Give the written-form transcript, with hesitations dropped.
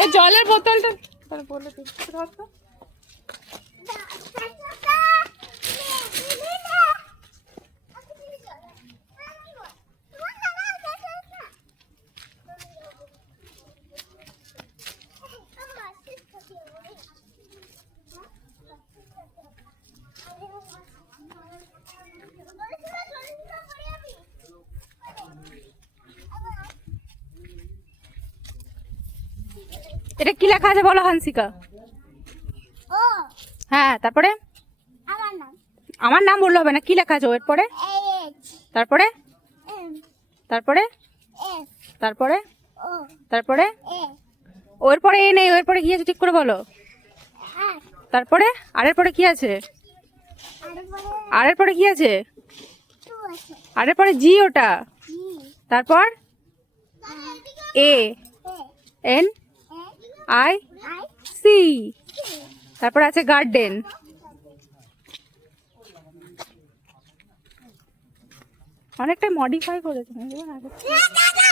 এই জলের বোতলটা বলে দিচ্ছি ধর তো। এটা কি লেখা আছে বলো হানসিকা? হ্যাঁ, তারপরে আমার নাম বললে হবে না, কি লেখা আছে ওর পরে? তারপরে তারপরে তারপরে তারপরে ওর পরে এ নেই, ওর পরে কি আছে ঠিক করে বলো। তারপরে আরের পরে কি আছে? আরের পরে কি আছে? আরের পরে জি, ওটা। তারপর এ এন আই সি, তারপর আছে গার্ডেন। অনেকটা মডিফাই করেছে দাদা।